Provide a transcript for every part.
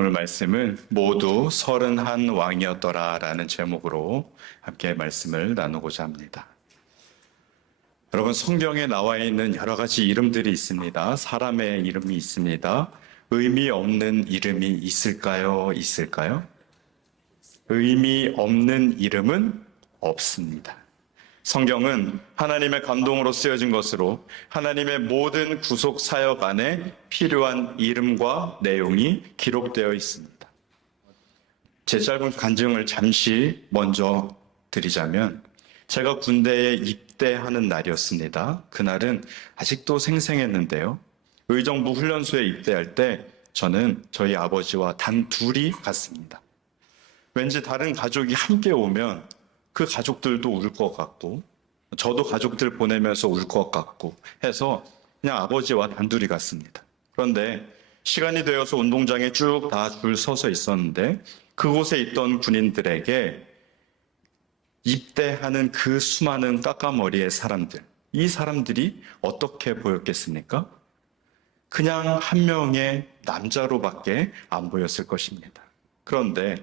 오늘 말씀은 모두 31 왕이었더라 라는 제목으로 함께 말씀을 나누고자 합니다. 여러분, 성경에 나와 있는 여러 가지 이름들이 있습니다. 사람의 이름이 있습니다. 의미 없는 이름이 있을까요? 있을까요? 의미 없는 이름은 없습니다. 성경은 하나님의 감동으로 쓰여진 것으로 하나님의 모든 구속 사역 안에 필요한 이름과 내용이 기록되어 있습니다. 제 짧은 간증을 잠시 먼저 드리자면, 제가 군대에 입대하는 날이었습니다. 그날은 아직도 생생했는데요. 의정부 훈련소에 입대할 때 저는 저희 아버지와 단 둘이 갔습니다. 왠지 다른 가족이 함께 오면 그 가족들도 울 것 같고, 저도 가족들 보내면서 울 것 같고 해서 그냥 아버지와 단둘이 갔습니다. 그런데 시간이 되어서 운동장에 쭉 다 줄 서서 있었는데, 그곳에 있던 군인들에게 입대하는 그 수많은 까까머리의 사람들, 이 사람들이 어떻게 보였겠습니까? 그냥 한 명의 남자로밖에 안 보였을 것입니다. 그런데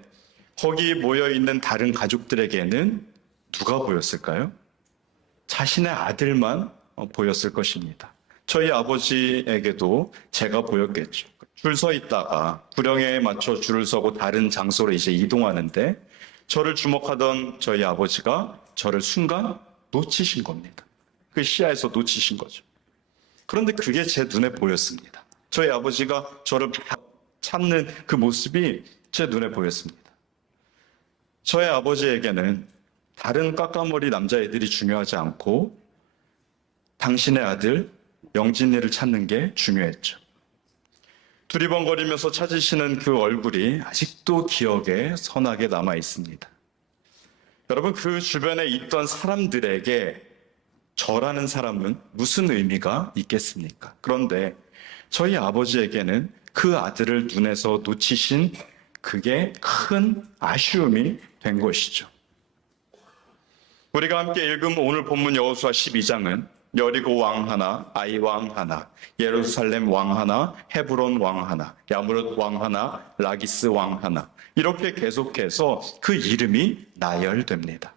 거기 모여있는 다른 가족들에게는 누가 보였을까요? 자신의 아들만 보였을 것입니다. 저희 아버지에게도 제가 보였겠죠. 줄 서 있다가 구령에 맞춰 줄을 서고 다른 장소로 이제 이동하는데, 저를 주목하던 저희 아버지가 저를 순간 놓치신 겁니다. 그 시야에서 놓치신 거죠. 그런데 그게 제 눈에 보였습니다. 저희 아버지가 저를 찾는 그 모습이 제 눈에 보였습니다. 저희 아버지에게는 다른 까까머리 남자애들이 중요하지 않고 당신의 아들 영진이를 찾는 게 중요했죠. 두리번거리면서 찾으시는 그 얼굴이 아직도 기억에 선하게 남아 있습니다. 여러분, 그 주변에 있던 사람들에게 저라는 사람은 무슨 의미가 있겠습니까? 그런데 저희 아버지에게는 그 아들을 눈에서 놓치신 그게 큰 아쉬움이 된 것이죠. 우리가 함께 읽은 오늘 본문 여호수아 12장은 여리고 왕 하나, 아이 왕 하나, 예루살렘 왕 하나, 헤브론 왕 하나, 야무릇 왕 하나, 라기스 왕 하나, 이렇게 계속해서 그 이름이 나열됩니다.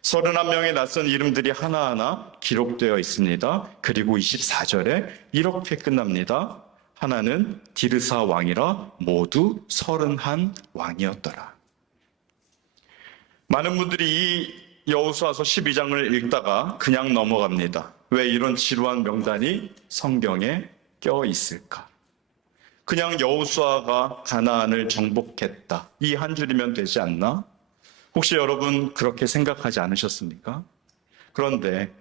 31명의 낯선 이름들이 하나하나 기록되어 있습니다. 그리고 24절에 이렇게 끝납니다. 하나는 디르사 왕이라 모두 31왕이었더라. 많은 분들이 이 여호수아서 12장을 읽다가 그냥 넘어갑니다. 왜 이런 지루한 명단이 성경에 껴 있을까? 그냥 여호수아가 가나안을 정복했다, 이 한 줄이면 되지 않나? 혹시 여러분 그렇게 생각하지 않으셨습니까? 그런데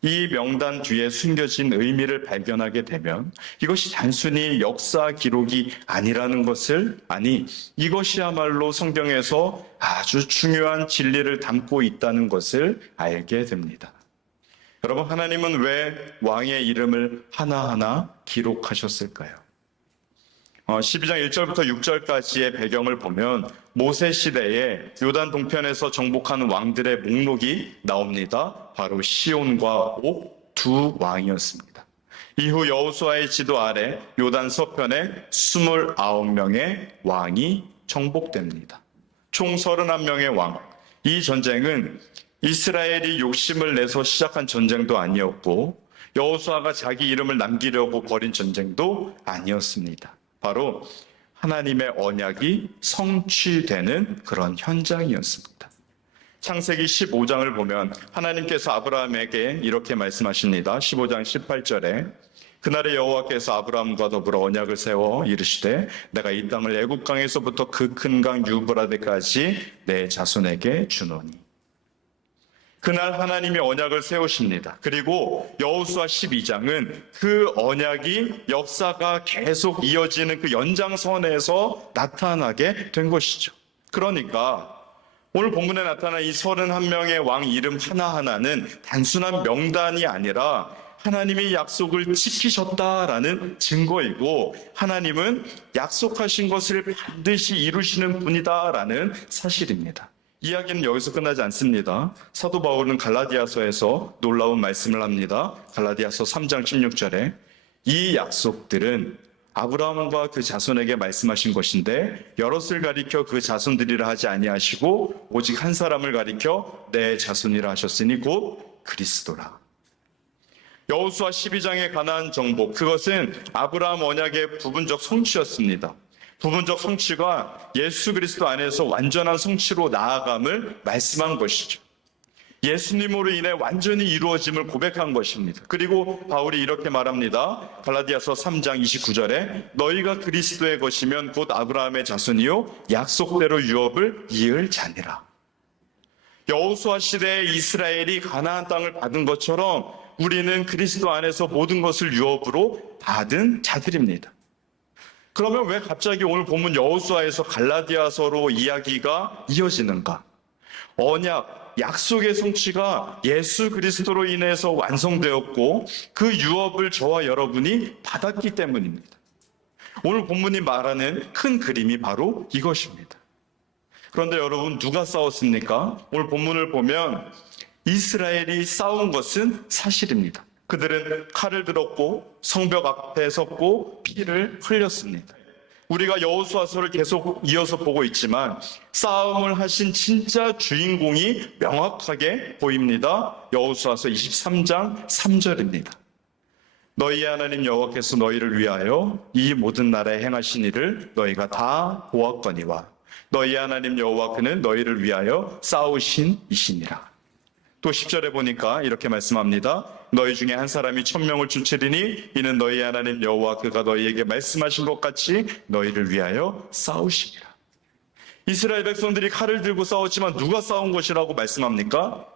이 명단 뒤에 숨겨진 의미를 발견하게 되면 이것이 단순히 역사 기록이 아니라는 것을, 아니, 이것이야말로 성경에서 아주 중요한 진리를 담고 있다는 것을 알게 됩니다. 여러분, 하나님은 왜 왕의 이름을 하나하나 기록하셨을까요? 12장 1절부터 6절까지의 배경을 보면 모세 시대에 요단 동편에서 정복한 왕들의 목록이 나옵니다. 바로 시온과 옥 두 왕이었습니다. 이후 여호수아의 지도 아래 요단 서편에 29명의 왕이 정복됩니다. 총 31명의 왕. 이 전쟁은 이스라엘이 욕심을 내서 시작한 전쟁도 아니었고, 여호수아가 자기 이름을 남기려고 벌인 전쟁도 아니었습니다. 바로 하나님의 언약이 성취되는 그런 현장이었습니다. 창세기 15장을 보면 하나님께서 아브라함에게 이렇게 말씀하십니다. 15장 18절에 그날에 여호와께서 아브라함과 더불어 언약을 세워 이르시되 내가 이 땅을 애굽 강에서부터 그 큰 강 유브라데까지 내 자손에게 주노니. 그날 하나님이 언약을 세우십니다. 그리고 여호수아 12장은 그 언약이 역사가 계속 이어지는 그 연장선에서 나타나게 된 것이죠. 그러니까 오늘 본문에 나타난 이 31명의 왕 이름 하나하나는 단순한 명단이 아니라 하나님이 약속을 지키셨다라는 증거이고, 하나님은 약속하신 것을 반드시 이루시는 분이다라는 사실입니다. 이야기는 여기서 끝나지 않습니다. 사도 바울은 갈라디아서에서 놀라운 말씀을 합니다. 갈라디아서 3장 16절에 이 약속들은 아브라함과 그 자손에게 말씀하신 것인데 여럿을 가리켜 그 자손들이라 하지 아니하시고 오직 한 사람을 가리켜 내 자손이라 하셨으니 곧 그리스도라. 여호수아 12장에 관한 정보, 그것은 아브라함 언약의 부분적 성취였습니다. 부분적 성취가 예수 그리스도 안에서 완전한 성취로 나아감을 말씀한 것이죠. 예수님으로 인해 완전히 이루어짐을 고백한 것입니다. 그리고 바울이 이렇게 말합니다. 갈라디아서 3장 29절에 너희가 그리스도의 것이면 곧 아브라함의 자손이요 약속대로 유업을 이을 자니라. 여호수아 시대에 이스라엘이 가나안 땅을 받은 것처럼 우리는 그리스도 안에서 모든 것을 유업으로 받은 자들입니다. 그러면 왜 갑자기 오늘 본문 여호수아에서 갈라디아서로 이야기가 이어지는가? 언약, 약속의 성취가 예수 그리스도로 인해서 완성되었고 그 유업을 저와 여러분이 받았기 때문입니다. 오늘 본문이 말하는 큰 그림이 바로 이것입니다. 그런데 여러분, 누가 싸웠습니까? 오늘 본문을 보면 이스라엘이 싸운 것은 사실입니다. 그들은 칼을 들었고 성벽 앞에 섰고 피를 흘렸습니다. 우리가 여호수아서를 계속 이어서 보고 있지만 싸움을 하신 진짜 주인공이 명확하게 보입니다. 여호수아서 23장 3절입니다. 너희의 하나님 여호와께서 너희를 위하여 이 모든 나라에 행하신 일을 너희가 다 보았거니와 너희의 하나님 여호와 그는 너희를 위하여 싸우신 이시니라. 또 10절에 보니까 이렇게 말씀합니다. 너희 중에 한 사람이 1000명을 쫓으리니 이는 너희 하나님 여호와 그가 너희에게 말씀하신 것 같이 너희를 위하여 싸우시니라. 이스라엘 백성들이 칼을 들고 싸웠지만 누가 싸운 것이라고 말씀합니까?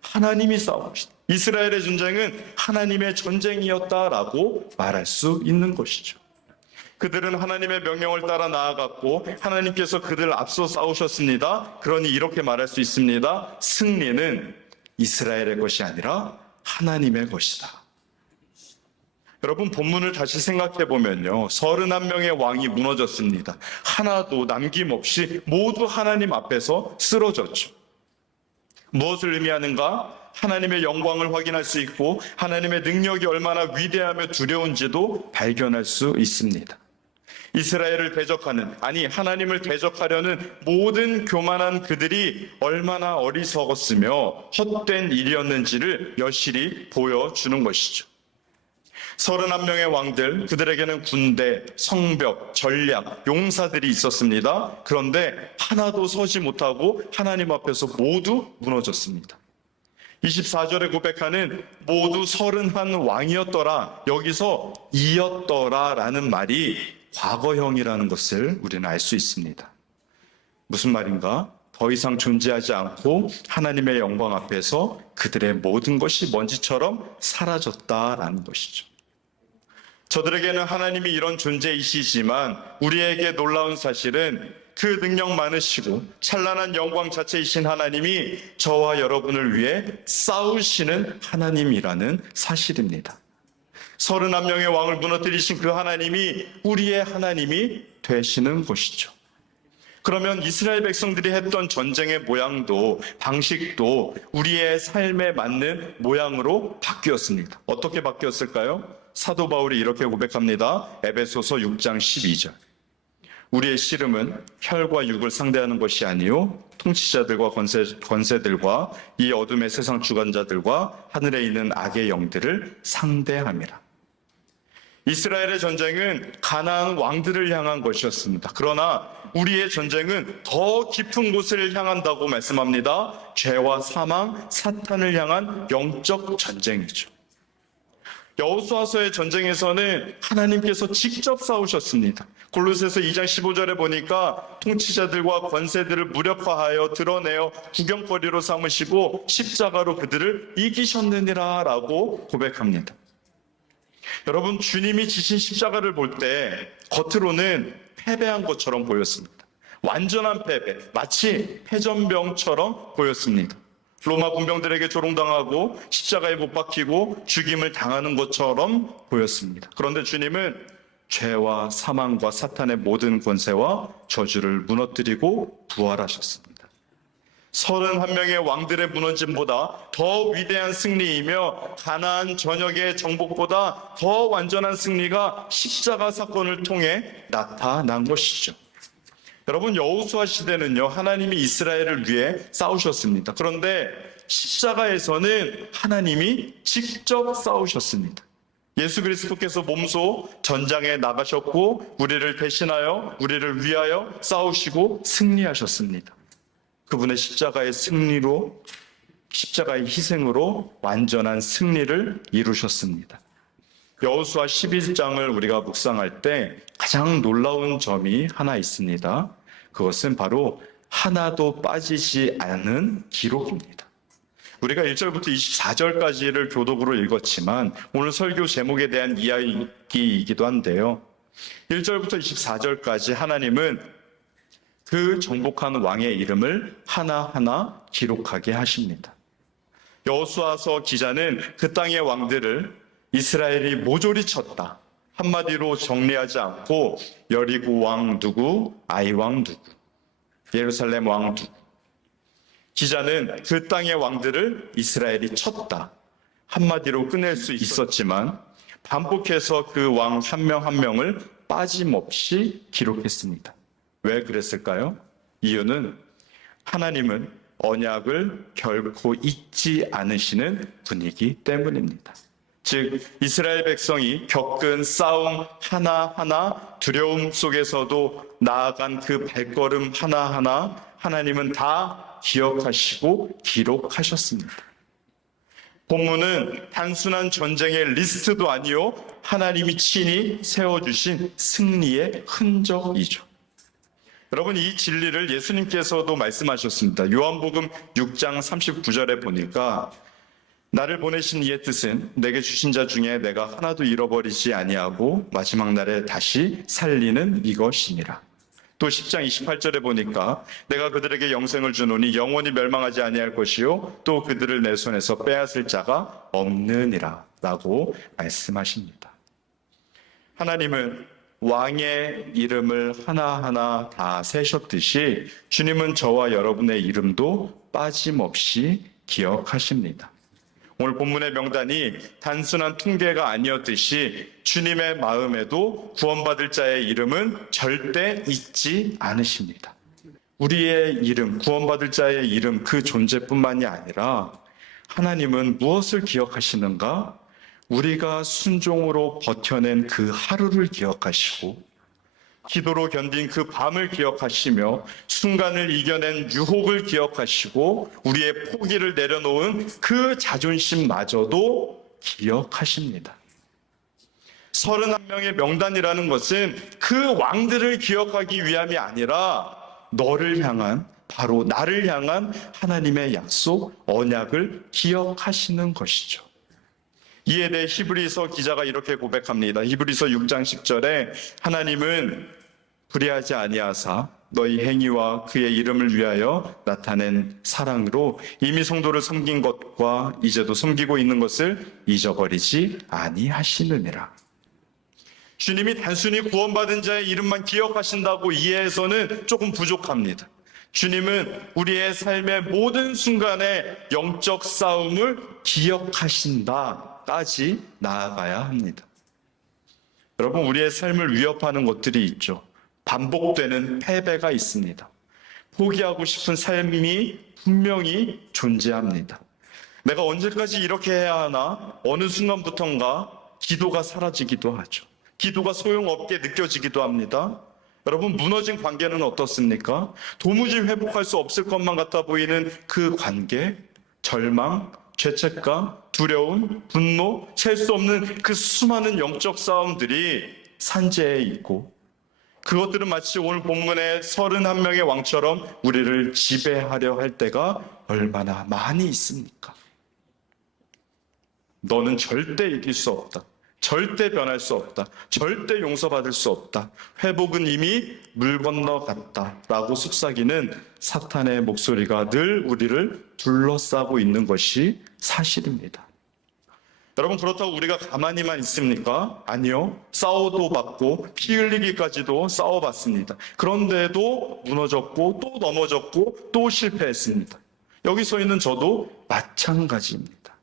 하나님이 싸운 것이다. 이스라엘의 전쟁은 하나님의 전쟁이었다라고 말할 수 있는 것이죠. 그들은 하나님의 명령을 따라 나아갔고 하나님께서 그들을 앞서 싸우셨습니다. 그러니 이렇게 말할 수 있습니다. 승리는 이스라엘의 것이 아니라 하나님의 것이다. 여러분, 본문을 다시 생각해 보면요, 31명의 왕이 무너졌습니다. 하나도 남김없이 모두 하나님 앞에서 쓰러졌죠. 무엇을 의미하는가? 하나님의 영광을 확인할 수 있고 하나님의 능력이 얼마나 위대하며 두려운지도 발견할 수 있습니다. 이스라엘을 대적하는, 아니 하나님을 대적하려는 모든 교만한 그들이 얼마나 어리석었으며 헛된 일이었는지를 여실히 보여주는 것이죠. 31명의 왕들, 그들에게는 군대, 성벽, 전략, 용사들이 있었습니다. 그런데 하나도 서지 못하고 하나님 앞에서 모두 무너졌습니다. 24절에 고백하는 모두 31 왕이었더라, 여기서 이었더라 라는 말이 과거형이라는 것을 우리는 알 수 있습니다. 무슨 말인가? 더 이상 존재하지 않고 하나님의 영광 앞에서 그들의 모든 것이 먼지처럼 사라졌다라는 것이죠. 저들에게는 하나님이 이런 존재이시지만 우리에게 놀라운 사실은 그 능력 많으시고 찬란한 영광 자체이신 하나님이 저와 여러분을 위해 싸우시는 하나님이라는 사실입니다. 31명의 왕을 무너뜨리신 그 하나님이 우리의 하나님이 되시는 것이죠. 그러면 이스라엘 백성들이 했던 전쟁의 모양도 방식도 우리의 삶에 맞는 모양으로 바뀌었습니다. 어떻게 바뀌었을까요? 사도 바울이 이렇게 고백합니다. 에베소서 6장 12절. 우리의 씨름은 혈과 육을 상대하는 것이 아니요 통치자들과 권세들과 이 어둠의 세상 주관자들과 하늘에 있는 악의 영들을 상대함이라. 이스라엘의 전쟁은 가나안 왕들을 향한 것이었습니다. 그러나 우리의 전쟁은 더 깊은 곳을 향한다고 말씀합니다. 죄와 사망, 사탄을 향한 영적 전쟁이죠. 여호수아서의 전쟁에서는 하나님께서 직접 싸우셨습니다. 골로새서 2장 15절에 보니까 통치자들과 권세들을 무력화하여 드러내어 구경거리로 삼으시고 십자가로 그들을 이기셨느니라 라고 고백합니다. 여러분, 주님이 지신 십자가를 볼 때 겉으로는 패배한 것처럼 보였습니다. 완전한 패배, 마치 패전병처럼 보였습니다. 로마 군병들에게 조롱당하고 십자가에 못 박히고 죽임을 당하는 것처럼 보였습니다. 그런데 주님은 죄와 사망과 사탄의 모든 권세와 저주를 무너뜨리고 부활하셨습니다. 31명의 왕들의 무너짐보다 더 위대한 승리이며 가나안 전역의 정복보다 더 완전한 승리가 십자가 사건을 통해 나타난 것이죠. 여러분, 여호수아 시대는요, 하나님이 이스라엘을 위해 싸우셨습니다. 그런데 십자가에서는 하나님이 직접 싸우셨습니다. 예수 그리스도께서 몸소 전장에 나가셨고 우리를 대신하여 우리를 위하여 싸우시고 승리하셨습니다. 그분의 십자가의 승리로, 십자가의 희생으로 완전한 승리를 이루셨습니다. 여호수아 11장을 우리가 묵상할 때 가장 놀라운 점이 하나 있습니다. 그것은 바로 하나도 빠지지 않은 기록입니다. 우리가 1절부터 24절까지를 교독으로 읽었지만 오늘 설교 제목에 대한 이야기이기도 한데요. 1절부터 24절까지 하나님은 그 정복한 왕의 이름을 하나하나 기록하게 하십니다. 여호수아서 기자는 그 땅의 왕들을 이스라엘이 모조리 쳤다, 한마디로 정리하지 않고 여리고 왕 누구, 아이 왕 누구, 예루살렘 왕 누구, 기자는 그 땅의 왕들을 이스라엘이 쳤다, 한마디로 끝낼 수 있었지만 반복해서 그 왕 한 명 한 명을 빠짐없이 기록했습니다. 왜 그랬을까요? 이유는 하나님은 언약을 결코 잊지 않으시는 분이기 때문입니다. 즉, 이스라엘 백성이 겪은 싸움 하나하나, 두려움 속에서도 나아간 그 발걸음 하나하나 하나님은 다 기억하시고 기록하셨습니다. 본문은 단순한 전쟁의 리스트도 아니요, 하나님이 친히 세워주신 승리의 흔적이죠. 여러분, 이 진리를 예수님께서도 말씀하셨습니다. 요한복음 6장 39절에 보니까 나를 보내신 이의 뜻은 내게 주신 자 중에 내가 하나도 잃어버리지 아니하고 마지막 날에 다시 살리는 이것이니라. 또 10장 28절에 보니까 내가 그들에게 영생을 주노니 영원히 멸망하지 아니할 것이요 또 그들을 내 손에서 빼앗을 자가 없느니라 라고 말씀하십니다. 하나님은 왕의 이름을 하나하나 다 세셨듯이 주님은 저와 여러분의 이름도 빠짐없이 기억하십니다. 오늘 본문의 명단이 단순한 통계가 아니었듯이 주님의 마음에도 구원받을 자의 이름은 절대 잊지 않으십니다. 우리의 이름, 구원받을 자의 이름, 그 존재뿐만이 아니라 하나님은 무엇을 기억하시는가? 우리가 순종으로 버텨낸 그 하루를 기억하시고 기도로 견딘 그 밤을 기억하시며 순간을 이겨낸 유혹을 기억하시고 우리의 포기를 내려놓은 그 자존심마저도 기억하십니다. 31명의 명단이라는 것은 그 왕들을 기억하기 위함이 아니라 너를 향한, 바로 나를 향한 하나님의 약속, 언약을 기억하시는 것이죠. 이에 대해 히브리서 기자가 이렇게 고백합니다. 히브리서 6장 10절에 하나님은 불의하지 아니하사 너희 행위와 그의 이름을 위하여 나타낸 사랑으로 이미 성도를 섬긴 것과 이제도 섬기고 있는 것을 잊어버리지 아니하시느니라. 주님이 단순히 구원받은 자의 이름만 기억하신다고 이해해서는 조금 부족합니다. 주님은 우리의 삶의 모든 순간에 영적 싸움을 기억하신다까지 나아가야 합니다. 여러분, 우리의 삶을 위협하는 것들이 있죠. 반복되는 패배가 있습니다. 포기하고 싶은 삶이 분명히 존재합니다. 내가 언제까지 이렇게 해야 하나? 어느 순간부터인가 기도가 사라지기도 하죠. 기도가 소용없게 느껴지기도 합니다. 여러분, 무너진 관계는 어떻습니까? 도무지 회복할 수 없을 것만 같아 보이는 그 관계, 절망, 죄책감, 두려움, 분노, 셀 수 없는 그 수많은 영적 싸움들이 산재해 있고 그것들은 마치 오늘 본문의 31명의 왕처럼 우리를 지배하려 할 때가 얼마나 많이 있습니까? 너는 절대 이길 수 없다. 절대 변할 수 없다. 절대 용서받을 수 없다. 회복은 이미 물 건너갔다. 라고 속삭이는 사탄의 목소리가 늘 우리를 둘러싸고 있는 것이 사실입니다. 여러분, 그렇다고 우리가 가만히만 있습니까? 아니요. 싸워도 받고 피 흘리기까지도 싸워봤습니다. 그런데도 무너졌고 또 넘어졌고 또 실패했습니다. 여기 서 있는 저도 마찬가지입니다.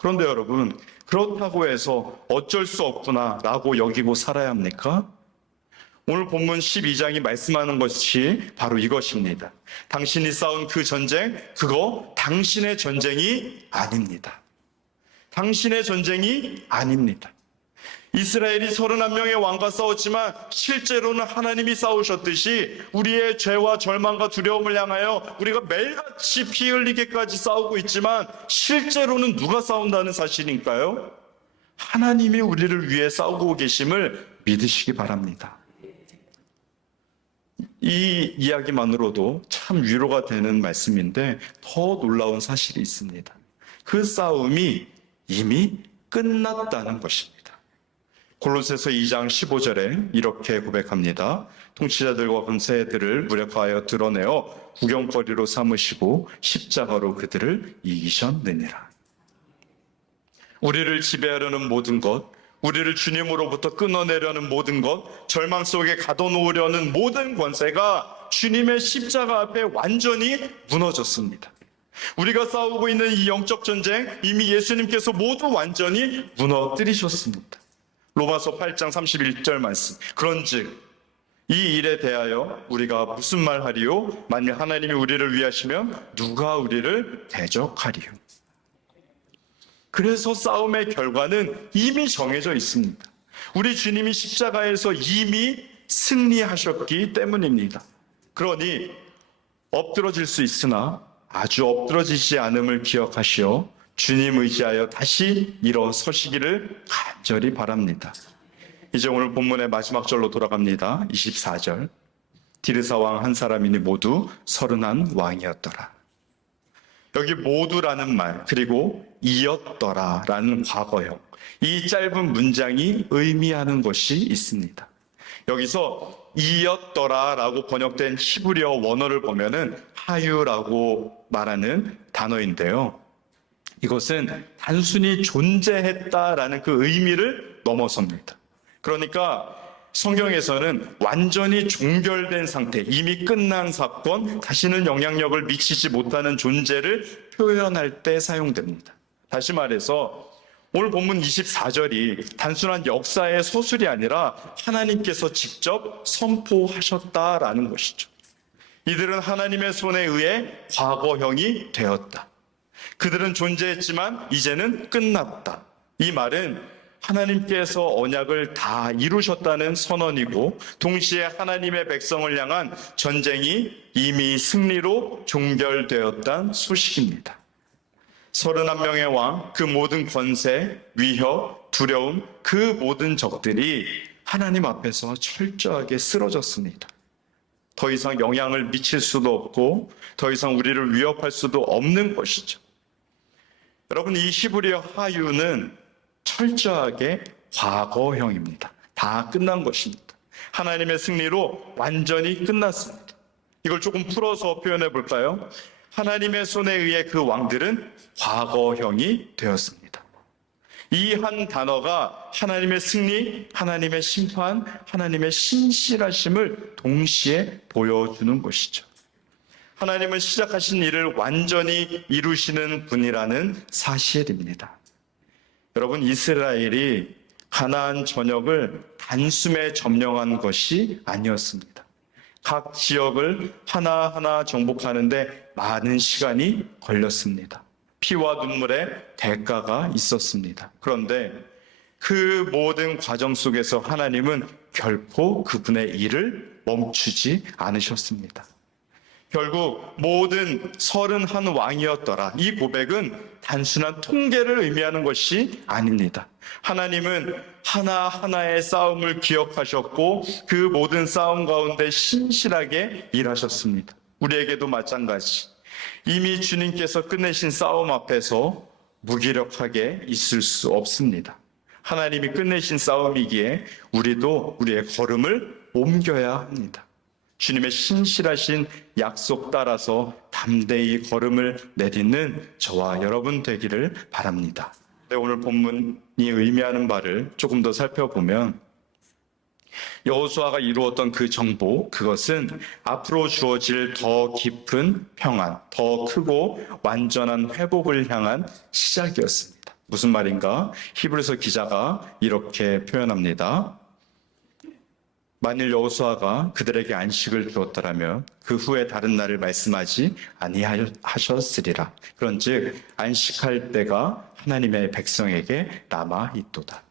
그런데 여러분, 그렇다고 해서 어쩔 수 없구나라고 여기고 살아야 합니까? 오늘 본문 12장이 말씀하는 것이 바로 이것입니다. 당신이 싸운 그 전쟁, 그거 당신의 전쟁이 아닙니다. 당신의 전쟁이 아닙니다. 이스라엘이 31명의 왕과 싸웠지만 실제로는 하나님이 싸우셨듯이 우리의 죄와 절망과 두려움을 향하여 우리가 매일같이 피 흘리게까지 싸우고 있지만 실제로는 누가 싸운다는 사실일까요? 하나님이 우리를 위해 싸우고 계심을 믿으시기 바랍니다. 이 이야기만으로도 참 위로가 되는 말씀인데 더 놀라운 사실이 있습니다. 그 싸움이 이미 끝났다는 것입니다. 골로새서 2장 15절에 이렇게 고백합니다. 통치자들과 권세들을 무력화하여 드러내어 구경거리로 삼으시고 십자가로 그들을 이기셨느니라. 우리를 지배하려는 모든 것, 우리를 주님으로부터 끊어내려는 모든 것, 절망 속에 가둬놓으려는 모든 권세가 주님의 십자가 앞에 완전히 무너졌습니다. 우리가 싸우고 있는 이 영적 전쟁, 이미 예수님께서 모두 완전히 무너뜨리셨습니다. 로마서 8장 31절 말씀. 그런즉 이 일에 대하여 우리가 무슨 말 하리요? 만일 하나님이 우리를 위하시면 누가 우리를 대적하리요? 그래서 싸움의 결과는 이미 정해져 있습니다. 우리 주님이 십자가에서 이미 승리하셨기 때문입니다. 그러니 엎드러질 수 있으나 아주 엎드러지지 않음을 기억하시어 주님 의지하여 다시 일어서시기를 간절히 바랍니다. 이제 오늘 본문의 마지막 절로 돌아갑니다. 24절. 디르사 왕 한 사람이니 모두 31 왕이었더라. 여기 모두라는 말, 그리고 이었더라라는 과거형, 이 짧은 문장이 의미하는 것이 있습니다. 여기서 이었더라라고 번역된 히브리어 원어를 보면은 하유라고 말하는 단어인데요. 이것은 단순히 존재했다라는 그 의미를 넘어섭니다. 그러니까 성경에서는 완전히 종결된 상태, 이미 끝난 사건, 다시는 영향력을 미치지 못하는 존재를 표현할 때 사용됩니다. 다시 말해서 오늘 본문 24절이 단순한 역사의 서술이 아니라 하나님께서 직접 선포하셨다라는 것이죠. 이들은 하나님의 손에 의해 과거형이 되었다. 그들은 존재했지만 이제는 끝났다. 이 말은 하나님께서 언약을 다 이루셨다는 선언이고 동시에 하나님의 백성을 향한 전쟁이 이미 승리로 종결되었다는 소식입니다. 31명의 왕, 그 모든 권세, 위협, 두려움, 그 모든 적들이 하나님 앞에서 철저하게 쓰러졌습니다. 더 이상 영향을 미칠 수도 없고 더 이상 우리를 위협할 수도 없는 것이죠. 여러분, 이 히브리어 하유는 철저하게 과거형입니다. 다 끝난 것입니다. 하나님의 승리로 완전히 끝났습니다. 이걸 조금 풀어서 표현해 볼까요? 하나님의 손에 의해 그 왕들은 과거형이 되었습니다. 이 한 단어가 하나님의 승리, 하나님의 심판, 하나님의 신실하심을 동시에 보여주는 것이죠. 하나님은 시작하신 일을 완전히 이루시는 분이라는 사실입니다. 여러분, 이스라엘이 가나안 전역을 단숨에 점령한 것이 아니었습니다. 각 지역을 하나하나 정복하는데 많은 시간이 걸렸습니다. 피와 눈물의 대가가 있었습니다. 그런데 그 모든 과정 속에서 하나님은 결코 그분의 일을 멈추지 않으셨습니다. 결국 모든 31 왕이었더라. 이 고백은 단순한 통계를 의미하는 것이 아닙니다. 하나님은 하나하나의 싸움을 기억하셨고 그 모든 싸움 가운데 신실하게 일하셨습니다. 우리에게도 마찬가지. 이미 주님께서 끝내신 싸움 앞에서 무기력하게 있을 수 없습니다. 하나님이 끝내신 싸움이기에 우리도 우리의 걸음을 옮겨야 합니다. 주님의 신실하신 약속 따라서 담대히 걸음을 내딛는 저와 여러분 되기를 바랍니다. 오늘 본문이 의미하는 바를 조금 더 살펴보면 여호수아가 이루었던 그 정복, 그것은 앞으로 주어질 더 깊은 평안, 더 크고 완전한 회복을 향한 시작이었습니다. 무슨 말인가? 히브리서 기자가 이렇게 표현합니다. 만일 여호수아가 그들에게 안식을 주었더라면 그 후에 다른 날을 말씀하지 아니하셨으리라. 그런즉 안식할 때가 하나님의 백성에게 남아 있도다.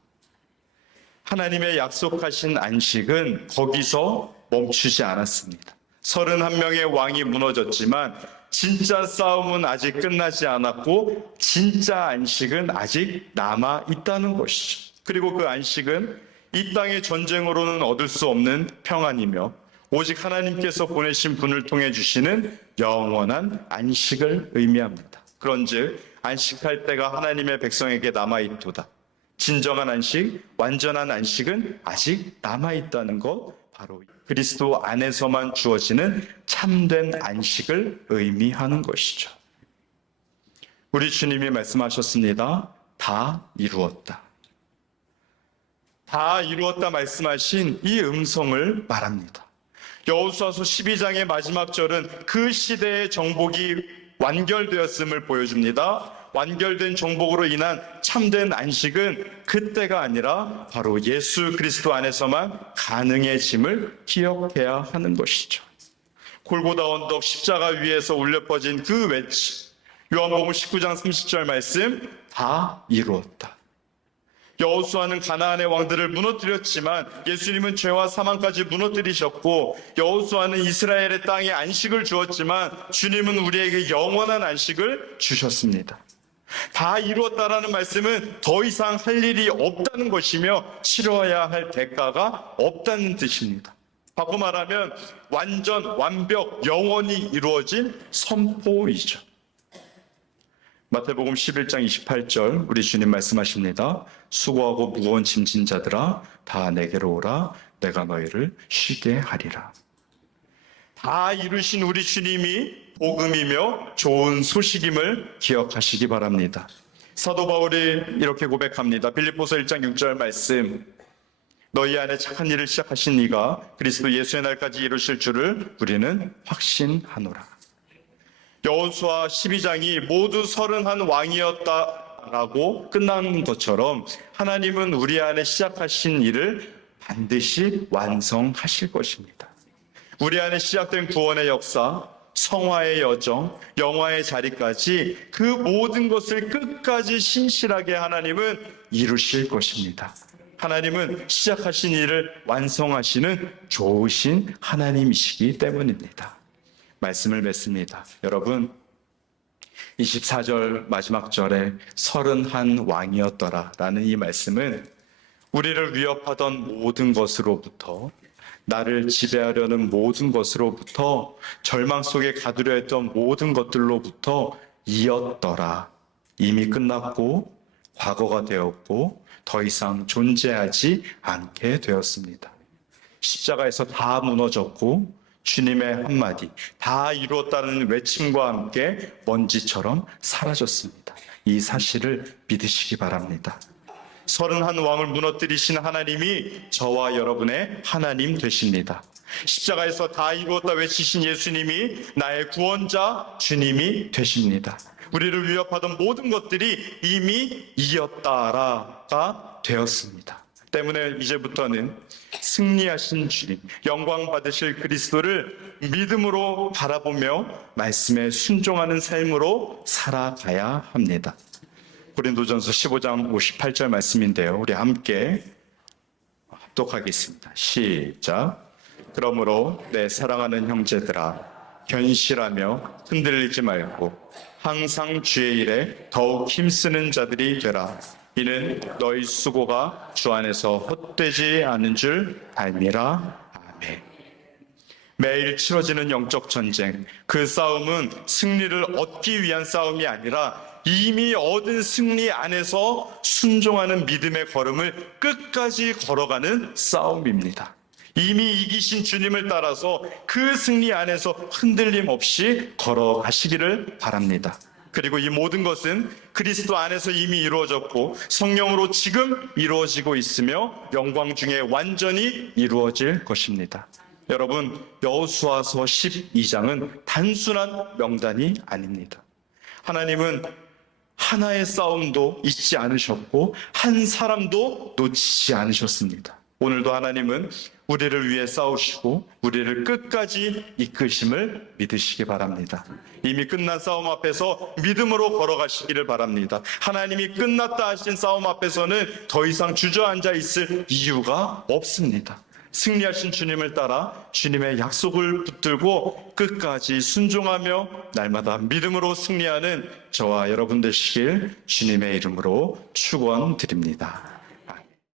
하나님의 약속하신 안식은 거기서 멈추지 않았습니다. 31명의 왕이 무너졌지만 진짜 싸움은 아직 끝나지 않았고 진짜 안식은 아직 남아 있다는 것이죠. 그리고 그 안식은 이 땅의 전쟁으로는 얻을 수 없는 평안이며 오직 하나님께서 보내신 분을 통해 주시는 영원한 안식을 의미합니다. 그런즉 안식할 때가 하나님의 백성에게 남아있도다. 진정한 안식, 완전한 안식은 아직 남아있다는 것, 바로 그리스도 안에서만 주어지는 참된 안식을 의미하는 것이죠. 우리 주님이 말씀하셨습니다. 다 이루었다. 다 이루었다 말씀하신 이 음성을 말합니다. 여호수아서 12장의 마지막 절은 그 시대의 정복이 완결되었음을 보여줍니다. 완결된 정복으로 인한 참된 안식은 그때가 아니라 바로 예수 그리스도 안에서만 가능해짐을 기억해야 하는 것이죠. 골고다 언덕 십자가 위에서 울려 퍼진 그 외침, 요한복음 19장 30절 말씀, 다 이루었다. 여호수아는 가나안의 왕들을 무너뜨렸지만 예수님은 죄와 사망까지 무너뜨리셨고, 여호수아는 이스라엘의 땅에 안식을 주었지만 주님은 우리에게 영원한 안식을 주셨습니다. 다 이루었다라는 말씀은 더 이상 할 일이 없다는 것이며 치러야 할 대가가 없다는 뜻입니다. 바꿔 말하면 완전, 완벽, 영원히 이루어진 선포이죠. 마태복음 11장 28절 우리 주님 말씀하십니다. 수고하고 무거운 짐진 자들아 다 내게로 오라, 내가 너희를 쉬게 하리라. 다 이루신 우리 주님이 복음이며 좋은 소식임을 기억하시기 바랍니다. 사도 바울이 이렇게 고백합니다. 빌립보서 1장 6절 말씀, 너희 안에 착한 일을 시작하신 이가 그리스도 예수의 날까지 이루실 줄을 우리는 확신하노라. 여호수아 12장이 모두 31 왕이었다라고 끝난 것처럼 하나님은 우리 안에 시작하신 일을 반드시 완성하실 것입니다. 우리 안에 시작된 구원의 역사, 성화의 여정, 영화의 자리까지 그 모든 것을 끝까지 신실하게 하나님은 이루실 것입니다. 하나님은 시작하신 일을 완성하시는 좋으신 하나님이시기 때문입니다. 말씀을 맺습니다. 여러분, 24절 마지막 절에 31 왕이었더라 라는 이 말씀은 우리를 위협하던 모든 것으로부터, 나를 지배하려는 모든 것으로부터, 절망 속에 가두려 했던 모든 것들로부터 이었더라. 이미 끝났고 과거가 되었고 더 이상 존재하지 않게 되었습니다. 십자가에서 다 무너졌고 주님의 한마디, 다 이루었다는 외침과 함께 먼지처럼 사라졌습니다. 이 사실을 믿으시기 바랍니다. 31 왕을 무너뜨리신 하나님이 저와 여러분의 하나님 되십니다. 십자가에서 다 이루었다 외치신 예수님이 나의 구원자 주님이 되십니다. 우리를 위협하던 모든 것들이 이미 이었다라가 되었습니다. 때문에 이제부터는 승리하신 주님, 영광 받으실 그리스도를 믿음으로 바라보며 말씀에 순종하는 삶으로 살아가야 합니다. 고린도전서 15장 58절 말씀인데요. 우리 함께 합독하겠습니다. 시작. 그러므로 내 사랑하는 형제들아, 견실하며 흔들리지 말고 항상 주의 일에 더욱 힘쓰는 자들이 되라. 이는 너희 수고가 주 안에서 헛되지 않은 줄 알미라. 아멘. 매일 치러지는 영적 전쟁, 그 싸움은 승리를 얻기 위한 싸움이 아니라 이미 얻은 승리 안에서 순종하는 믿음의 걸음을 끝까지 걸어가는 싸움입니다. 이미 이기신 주님을 따라서 그 승리 안에서 흔들림 없이 걸어가시기를 바랍니다. 그리고 이 모든 것은 그리스도 안에서 이미 이루어졌고 성령으로 지금 이루어지고 있으며 영광 중에 완전히 이루어질 것입니다. 여러분, 여호수아서 12장은 단순한 명단이 아닙니다. 하나님은 하나의 싸움도 잊지 않으셨고 한 사람도 놓치지 않으셨습니다. 오늘도 하나님은 우리를 위해 싸우시고 우리를 끝까지 이끄심을 믿으시기 바랍니다. 이미 끝난 싸움 앞에서 믿음으로 걸어가시기를 바랍니다. 하나님이 끝났다 하신 싸움 앞에서는 더 이상 주저앉아 있을 이유가 없습니다. 승리하신 주님을 따라 주님의 약속을 붙들고 끝까지 순종하며 날마다 믿음으로 승리하는 저와 여러분 되시길 주님의 이름으로 축원드립니다.